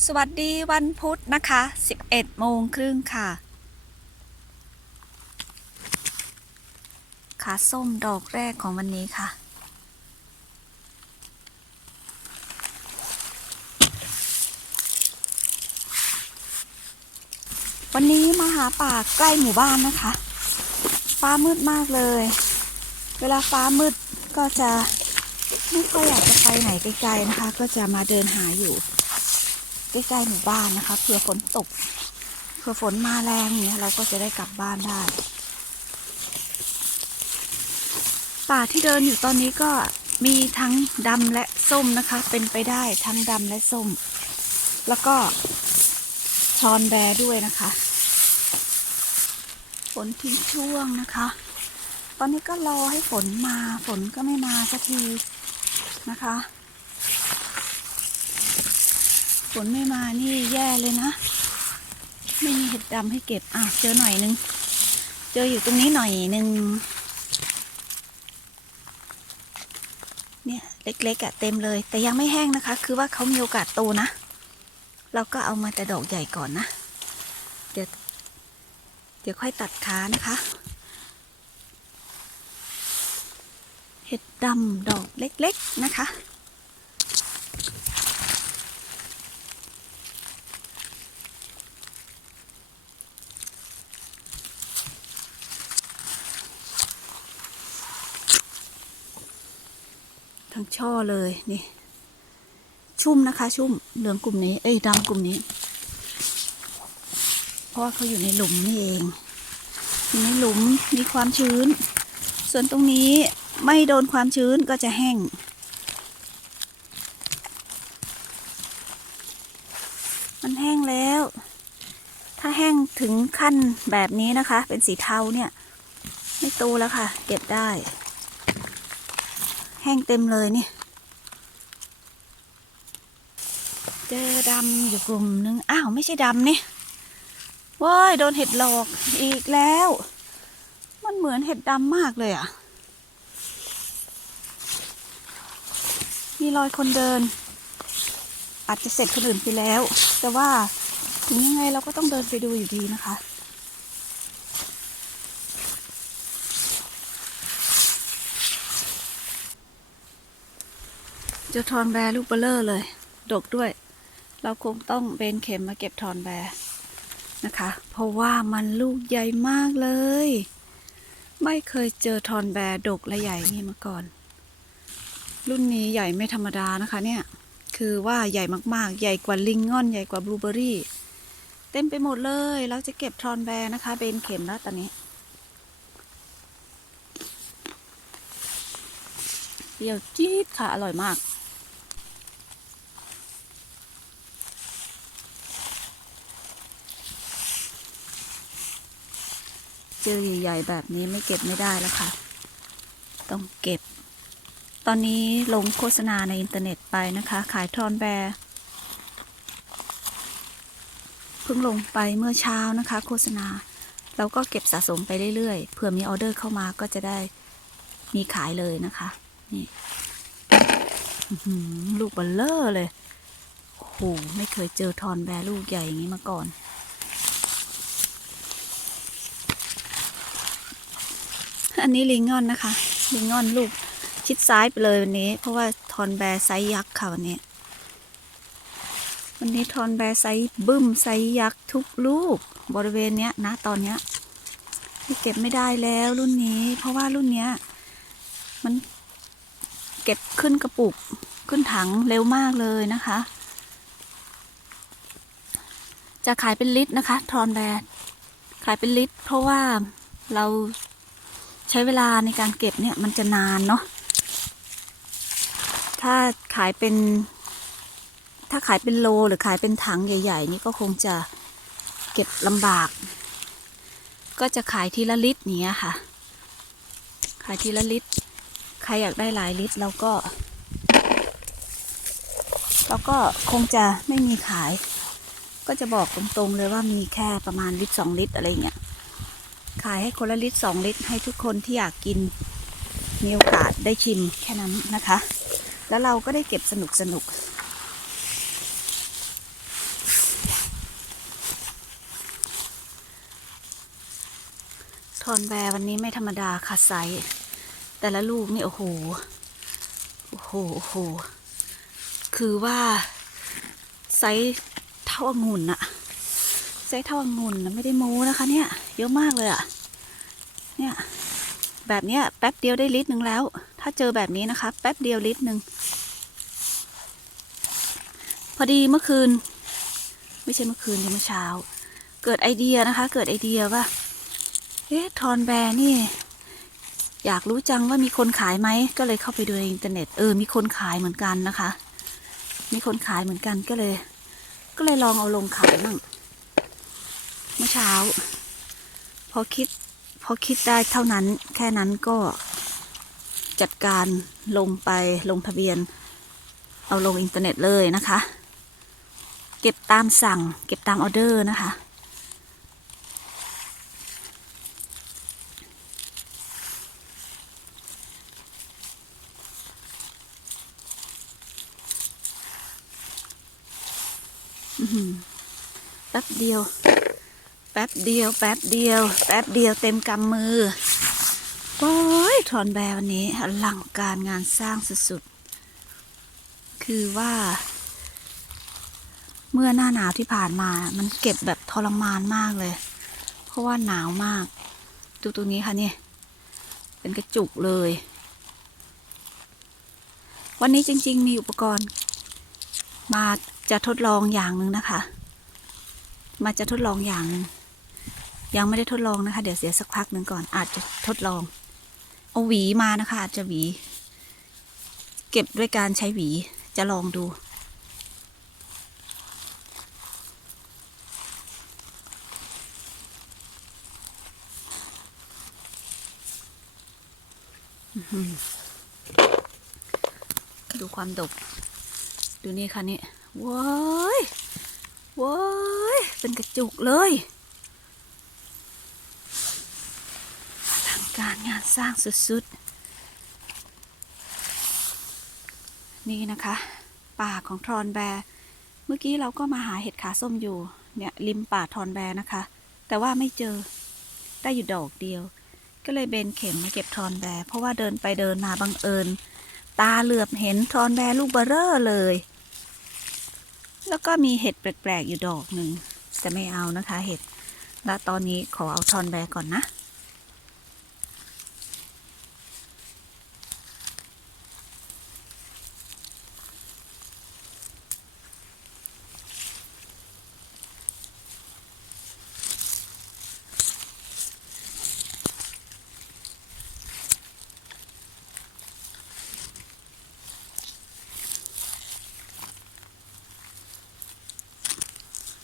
สวัสดีวันพุธนะคะ 11 โมงครึ่งค่ะ ขาส้มดอกแรกของวันนี้ค่ะ วันนี้มาหาป่าใกล้หมู่บ้านนะคะ ฟ้ามืดมากเลย เวลาฟ้ามืดก็จะไม่ค่อยอยากจะไปไหนไกลๆนะคะ ก็จะมาเดินหาอยู่ ใกล้ๆหมู่บ้านนะคะเผื่อฝนตกเผื่อฝนมาแรงเนี้ยเราก็จะได้กลับบ้านได้ ป่าที่เดินอยู่ตอนนี้ก็มีทั้งดำและส้มนะคะ เป็นไปได้ทั้งดำและส้ม แล้วก็ชอนแบด้วยนะคะฝนทิ้งช่วงนะคะ ตอนนี้ก็รอให้ฝนมา ฝนก็ไม่มาสักทีนะคะ ฝนไม่มานี่แย่เลยนะ ไม่มีเห็ดดำให้เก็บอะเจอหน่อยนึง เจออยู่ตรงนี้หน่อยนึง เนี่ยเล็กๆอะ่ะเต็มเลย แต่ยังไม่แห้งนะคะ คือว่าเขามีโอกาสโตนะ เราก็เอามาแต่ดอกใหญ่ก่อนนะ เดี๋ยวเดี๋ยวค่อยตัดขานะคะ เห็ดดำดอกเล็กๆนะคะ ทั้งช่อเลยนี่ ชุ่มนะคะ ชุ่มเหลืองกลุ่มนี้ เอ้ยดำกลุ่มนี้ เพราะเขาอยู่ในหลุมนี่เองอยู่ในหลุมมีความชื้น ส่วนตรงนี้ไม่โดนความชื้นก็จะแห้งมันแห้งแล้ว ถ้าแห้งถึงขั้นแบบนี้นะคะ เป็นสีเทาเนี่ย ไม่โตแล้วค่ะ เก็บได้ แห้งเต็มเลยนี่เจอดำอยู่กลุ่มนึง อ้าว ไม่ใช่ดำนี่ว้ายโดนเห็ดหลอกอีกแล้ว มันเหมือนเห็ดดำมากเลยอะ มีรอยคนเดิน อาจจะเสร็จคนอื่นไปแล้ว แต่ว่าถึงยังไงเราก็ต้องเดินไปดูอยู่ดีนะคะ เจอทอนแบรลูกเบลเลอร์เลย ดกด้วย เราคงต้องเบนเข็มมาเก็บทอนแบรนะคะ เพราะว่ามันลูกใหญ่มากเลย ไม่เคยเจอทอนแบรดกและใหญ่นี่มาก่อน รุ่นนี้ใหญ่ไม่ธรรมดานะคะเนี่ย คือว่าใหญ่มากๆ ใหญ่กว่าลิงงอน ใหญ่กว่าบลูเบอรี่ เต็มไปหมดเลย เราจะเก็บทอนแบรนะคะ เบนเข็มแล้วตอนนี้เปรี้ยวจี๊ดค่ะ อร่อยมาก เจอใหญ่ๆแบบนี้ไม่เก็บไม่ได้แล้วค่ะ ต้องเก็บ ตอนนี้ลงโฆษณาในอินเทอร์เน็ตไปนะคะ ขายทอนแบร์เพิ่งลงไปเมื่อเช้านะคะ โฆษณา เราก็เก็บสะสมไปเรื่อยๆเผื่อมีออเดอร์เข้ามาก็จะได้มีขายเลยนะคะ นี่ลูกเบลเลอร์เลยโอ้โหไม่เคยเจอทอนแบร์ลูกใหญ่อย่างนี้มาก่อน อันนี้ลิงงอนนะคะลิงงอนลูกชิดซ้ายไปเลยวันนี้ เพราะว่าทอนแบร์ไซยักษ์ค่ะวันนี้ วันนี้ทอนแบร์ไซบึ้มไซยักษ์ทุกลูกบริเวณเนี้ยนะตอนเนี้ยที่เก็บไม่ได้แล้วรุ่นนี้ เพราะว่ารุ่นเนี้ย มันเก็บขึ้นกระปุกขึ้นถังเร็วมากเลยนะคะ จะขายเป็นลิตรนะคะ ทอนแบร์ขายเป็นลิตร เพราะว่าเรา ใช้เวลาในการเก็บเนี่ยมันจะนานเนาะถ้าขายเป็น ถ้าขายเป็นโลหรือขายเป็นถังใหญ่ ๆ นี่ก็คงจะเก็บลำบาก ก็จะขายทีละลิตรเนี้ยค่ะ ขายทีละลิตร ใครอยากได้หลายลิตรเราก็เราก็คงจะไม่มีขาย ก็จะบอกตรงๆเลยว่ามีแค่ประมาณลิตรสองลิตรอะไรเงี้ย ขายให้คนละลิตรสองลิตร ให้ทุกคนที่อยากกิน มีโอกาสได้ชิมแค่นั้นนะคะ แล้วเราก็ได้เก็บสนุกสนุกทอนแบวันนี้ไม่ธรรมดาค่ะไซแต่ละลูกนี่โอ้โห โอ้โห โอ้โห คือว่าไซเท่าองุ่นอะไซเท่าองุ่นไม่ได้มูนะคะเนี่ย เยอะมากเลยอะเนี่ยแบบเนี้ยแป๊บเดียวได้ลิตรหนึ่งแล้ว ถ้าเจอแบบนี้นะคะ แป๊บเดียวลิตรหนึ่งพอดีเมื่อคืน ไม่ใช่เมื่อคืนดิเมื่อเช้า เกิดไอเดียนะคะ เกิดไอเดียว่าเอ๊ะทอนแบร์นี่ อยากรู้จังว่ามีคนขายไหมก็เลยเข้าไปดูในอินเทอร์เน็ตเออมีคนขายเหมือนกันนะคะ มีคนขายเหมือนกันก็เลย ก็เลยลองเอาลงขายมั่งเมื่อเช้า พอคิดพอคิดได้เท่านั้น แค่นั้นก็จัดการลงไปลงทะเบียน เอาลงอินเทอร์เน็ตเลยนะคะ เก็บตามสั่ง เก็บตามออเดอร์นะคะแป๊บเดียว แป๊บเดียว แป๊บเดียว แป๊บเดียวเต็มกำมือโอ้ยทอนแบวันนี้อลังการงานสร้างสุดๆ คือว่า เมื่อหน้าหนาวที่ผ่านมา มันเก็บแบบทรมานมากเลย เพราะว่าหนาวมากดูตรงนี้ค่ะเนี่ยเป็นกระจุกเลย วันนี้จริงๆ มีอุปกรณ์ มาจะทดลองอย่างหนึ่งนะคะ มาจะทดลองอย่างหนึ่ง ยังไม่ได้ทดลองนะคะ เดี๋ยวเสียสักพักหนึ่งก่อน อาจจะทดลอง เอาหวีมานะคะ อาจจะหวี เก็บด้วยการใช้หวีจะลองดู ดูความดก ดูนี่ค่ะนี่ว้ายว้ายเป็นกระจุกเลยอลังการงานสร้างสุดๆ นี่นะคะ ป่าของทรอนแบร์เมื่อกี้เราก็มาหาเห็ดขาส้มอยู่ เนี่ยริมป่าทรอนแบร์นะคะ แต่ว่าไม่เจอได้อยู่ดอกเดียว ก็เลยเบนเข็มมาเก็บทรอนแบร์เพราะว่าเดินไปเดินมาบังเอิญ ตาเหลือบเห็นทรอนแบร์ลูกเบอร์เร่อเลย แล้วก็มีเห็ดแปลกๆอยู่ดอกหนึ่งแต่ไม่เอานะคะเห็ดแล้วตอนนี้ขอเอาทรอนแบร์ก่อนนะ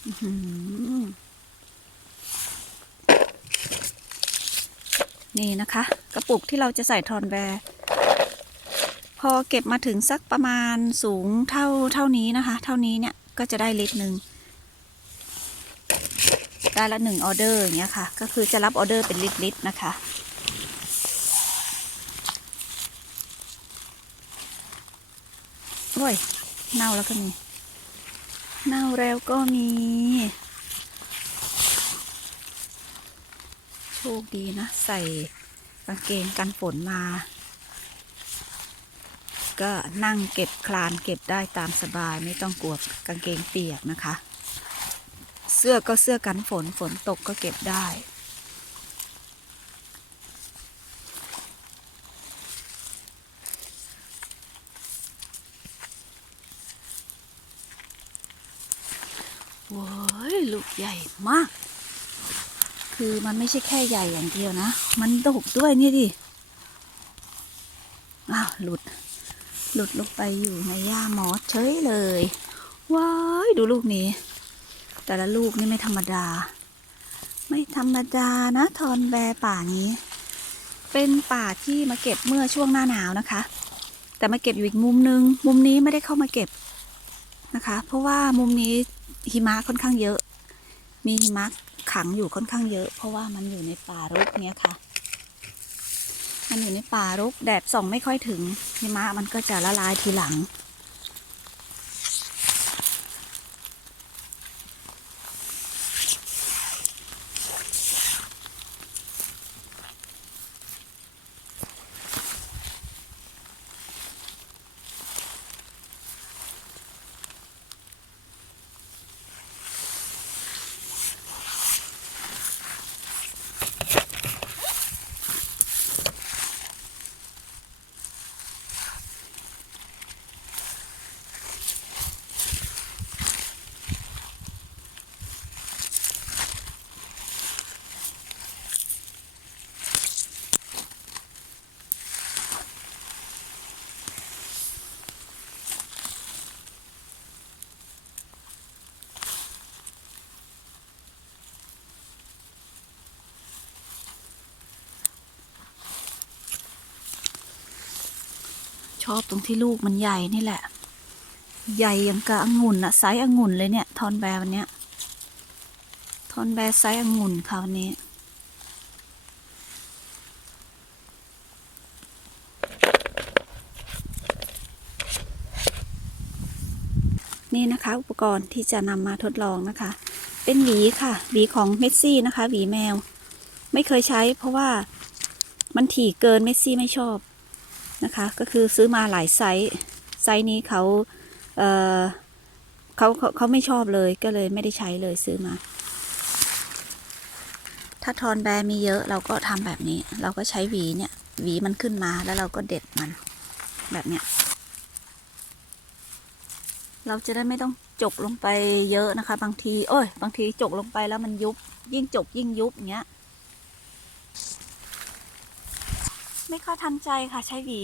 อื้อหือ นะคะ กระปุกที่เราจะใส่ทอนแบร์พอเก็บมาถึงสักประมาณสูงเท่าเท่านี้นะคะ เท่านี้เนี่ยก็จะได้ลิตรหนึ่งได้ละหนึ่งออเดอร์อย่างเงี้ยค่ะ ก็คือจะรับออเดอร์เป็นลิตรลิตรนะคะโอ้ยเน่าแล้วก็มีเน่าแล้วก็มี โชคดีนะ ใส่ กางเกงกันฝนมา ก็นั่งเก็บคลานเก็บได้ตามสบายไม่ต้องกลัวกางเกงเปียกนะคะ เสื้อก็เสื้อกันฝนฝนตกก็เก็บได้โว้ยลูกใหญ่มาก คือมันไม่ใช่แค่ใหญ่อย่างเดียวนะ มันดกด้วยนี่ดิ อ้าวหลุด หลุดลงไปอยู่ในหญ้ามอสเฉยเลย ว้ายดูลูกนี้ แต่ละลูกนี่ไม่ธรรมดา ไม่ธรรมดานะทอนแบป่านี้ เป็นป่าที่มาเก็บเมื่อช่วงหน้าหนาวนะคะ แต่มาเก็บอยู่อีกมุมนึง มุมนี้ไม่ได้เข้ามาเก็บนะคะ เพราะว่ามุมนี้หิมะค่อนข้างเยอะ มีหิมะ ขังอยู่ค่อนข้างเยอะ เพราะว่ามันอยู่ในป่ารกเนี้ยค่ะ มันอยู่ในป่ารกแดดส่องไม่ค่อยถึงหิมะมันก็จะละลายทีหลัง อบตรงที่ลูกมันใหญ่นี่แหละ ใหญ่อย่างกับองุ่นอะไซส์องุ่นเลยเนี่ย ทอนแบวันเนี้ย ทอนแบไซส์องุ่นค่ะวันนี้นี่นะคะอุปกรณ์ที่จะนำมาทดลองนะคะ เป็นหวีค่ะ หวีของเมสซี่นะคะ หวีแมว ไม่เคยใช้เพราะว่ามันถี่เกินเมสซี่ไม่ชอบ นะคะ ก็คือซื้อมาหลายไซส์ไซส์นี้เขาเออเขาเขาเขาไม่ชอบเลยก็เลยไม่ได้ใช้เลยซื้อมา ถ้าทอนแบร์มีเยอะเราก็ทำแบบนี้ เราก็ใช้หวีเนี่ยหวีมันขึ้นมาแล้วเราก็เด็ดมันแบบเนี้ยเราจะได้ไม่ต้องจกลงไปเยอะนะคะ บางที โอ้ย บางทีจกลงไปแล้วมันยุบ ยิ่งจกยิ่งยุบเงี้ย ไม่ค่อยทันใจค่ะใช้หวี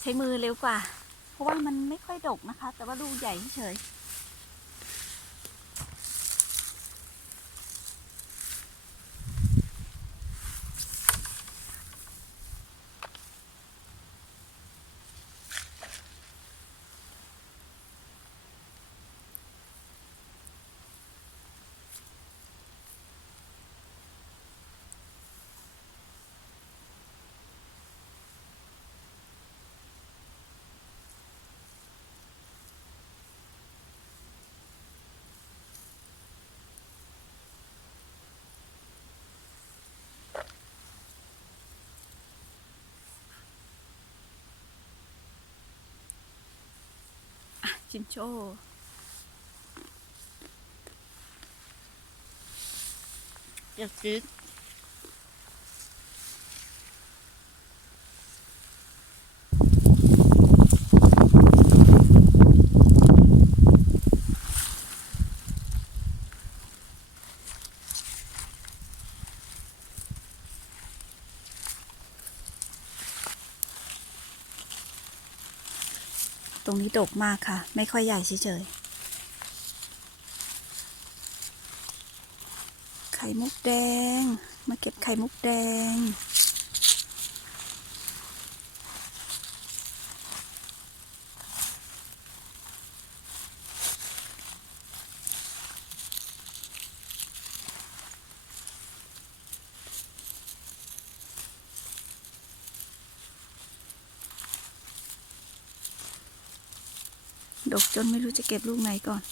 ใช้มือเร็วกว่า เพราะว่ามันไม่ค่อยดกนะคะ แต่ว่าลูกใหญ่เฉย ชิมโชอยากซื้อ ตรงนี้ดกมากค่ะ ไม่ค่อยใหญ่เฉยๆไข่มุกแดง มาเก็บไข่มุกแดง นไม่รู้จะเก็บลูกไหนก่อน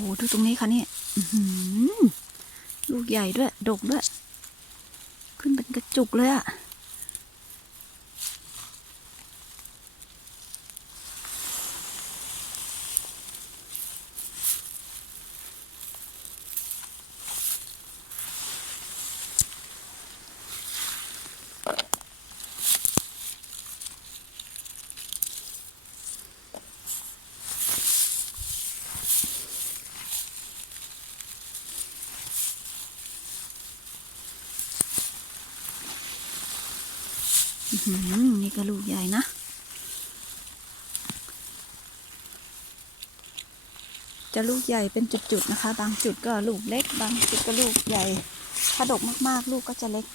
หดูตรงนี้ค่ะนี่ลูกใหญ่ด้วย ดกด้วย ขึ้นเป็นกระจุกเลยอะ นี่ก็ลูกใหญ่นะจะลูกใหญ่เป็นจุดๆนะคะ บางจุดก็ลูกเล็ก บางจุดก็ลูกใหญ่ ถ้าดกมากๆ ลูกก็จะเล็ก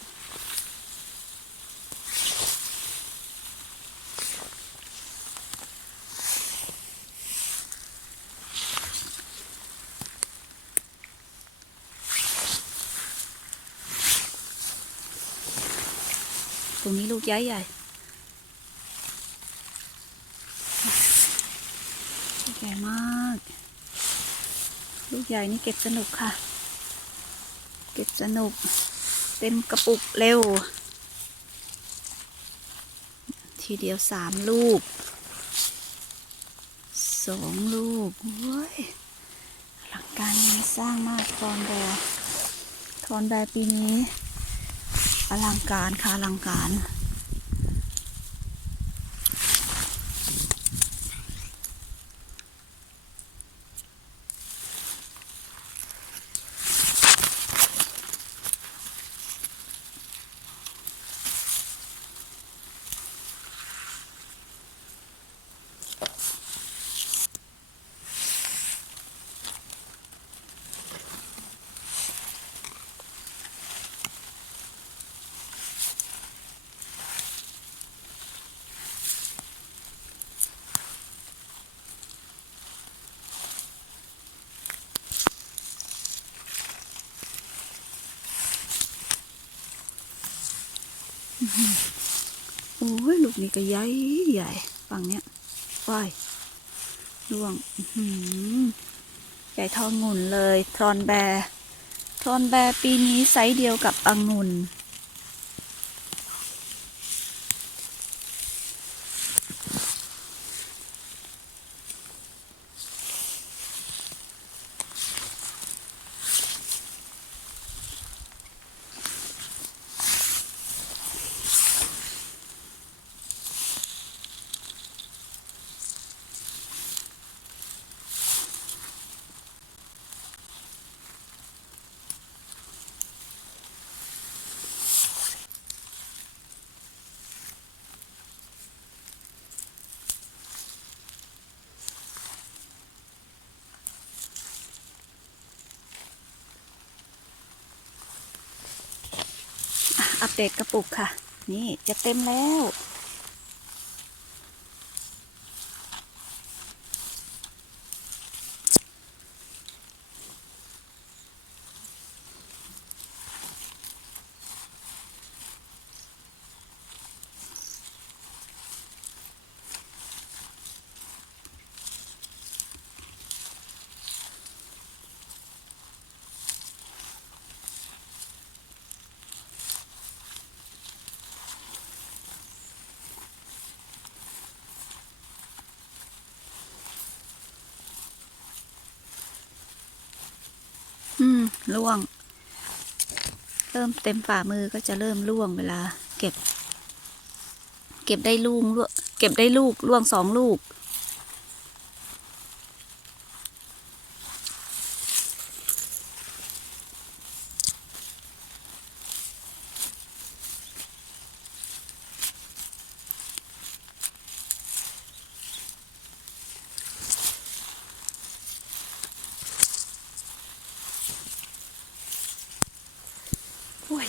ตรงนี้ลูกใหญ่ใหญ่ลูกใหญ่มาก ลูกใหญ่นี่เก็บสนุกค่ะ เก็บสนุก เต็มกระปุกเร็ว ทีเดียวสามลูกสองลูกเว้ยอลังการงานสร้างมากทอนแบทอนแบปีนี้ อลังการค่ะอลังการ โอ้ยลูกนี้ก็ใหญ่ใหญ่ฝั่งเนี้ยว้ายร่วงใหญ่ทองุ่นเลย ทรอนแบร์ทรอนแบร์ปีนี้ไซส์เดียวกับองุ่น เดตกระปุกค่ะ นี่จะเต็มแล้ว อืม ร่วง เริ่มเต็มฝ่ามือก็จะเริ่มร่วงเวลา เก็บ เก็บได้ลูกร่วงเก็บได้ลูกร่วงสองลูก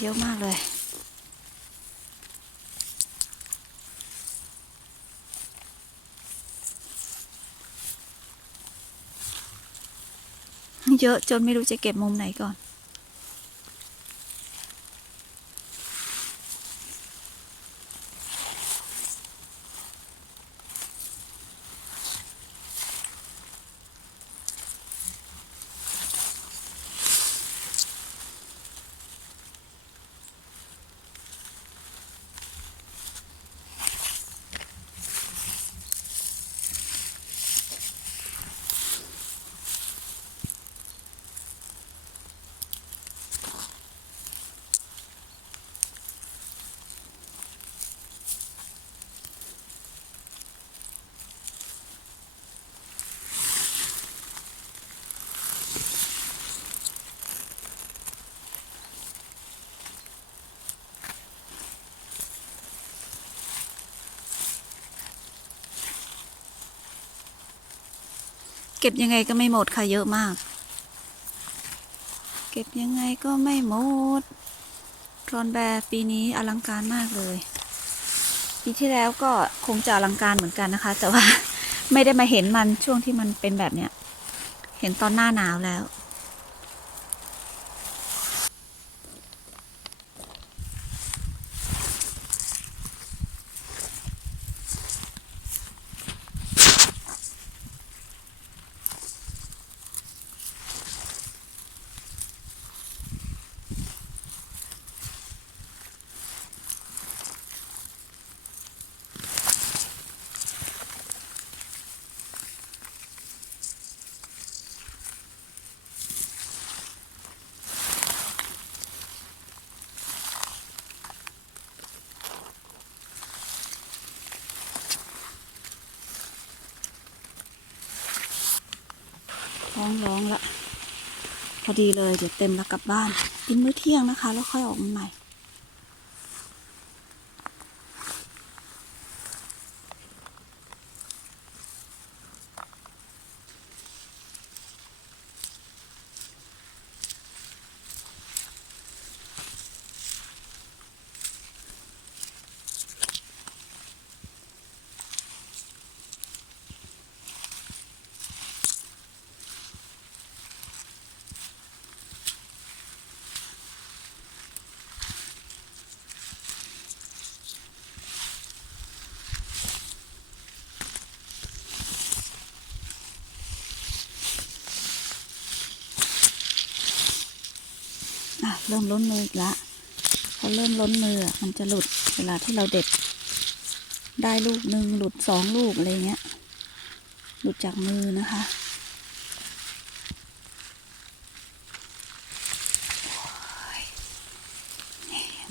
ยเยอะมากเลยเยอะจนไม่รู้จะเก็บมุมไหนก่อน ก็บยังไงก็ไม่หมดค่ะเยอะมาก เก็บยังไงก็ไม่หมดทรอนแบร์ปีนี้อลังการมากเลย ปีที่แล้วก็คงจะอลังการเหมือนกันนะคะ แต่ว่าไม่ได้มาเห็นมันช่วงที่มันเป็นแบบเนี้ย เห็นตอนหน้าหนาวแล้ว องร้องละพอดีเลยเดี๋ยวเต็มแล้วกลับบ้านกินมื้อเที่ยงนะคะ แล้วค่อยออกมาใหม่ อะ เริ่มล้นมืออีกละพอเริ่มล้นมือมันจะหลุดเวลาที่เราเด็ด ได้ลูกหนึ่งหลุดสองลูกอะไรเงี้ย หลุดจากมือนะคะ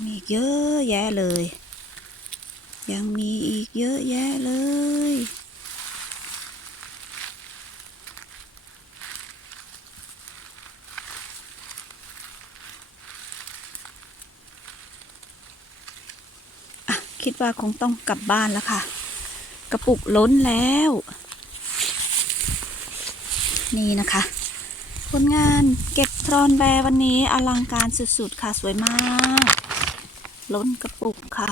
มีอีกเยอะแยะเลย ยังมีอีกเยอะแยะเลย อะคิด ว่าคงต้องกลับบ้านแล้วค่ะ กระปุกล้นแล้ว นี่นะคะ ผลงานเก็บทรอนแบวันนี้อลังการสุดๆค่ะสวยมาก ล้นกระปุกค่ะ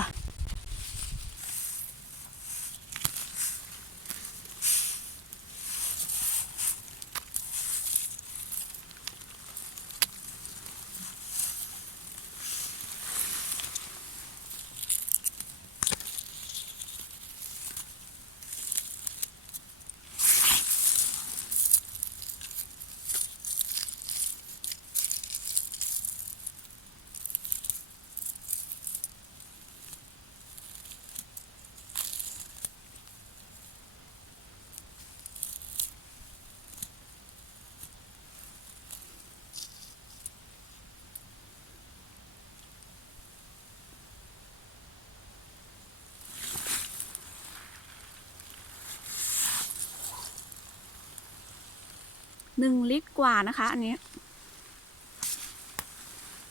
หนึ่งลิตรกว่านะคะ อันนี้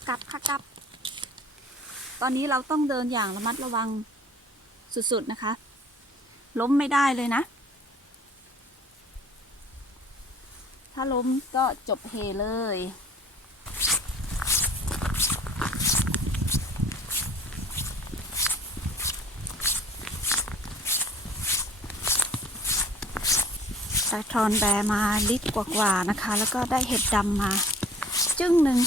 กลับค่ะกลับ ตอนนี้เราต้องเดินอย่างระมัดระวังสุดๆนะคะ ล้มไม่ได้เลยนะ ถ้าล้มก็จบเฮเลย ได้ทรอนแบร์มาลิตรกว่าๆนะคะ แล้วก็ได้เห็ดดำมา จึ้งหนึ่ง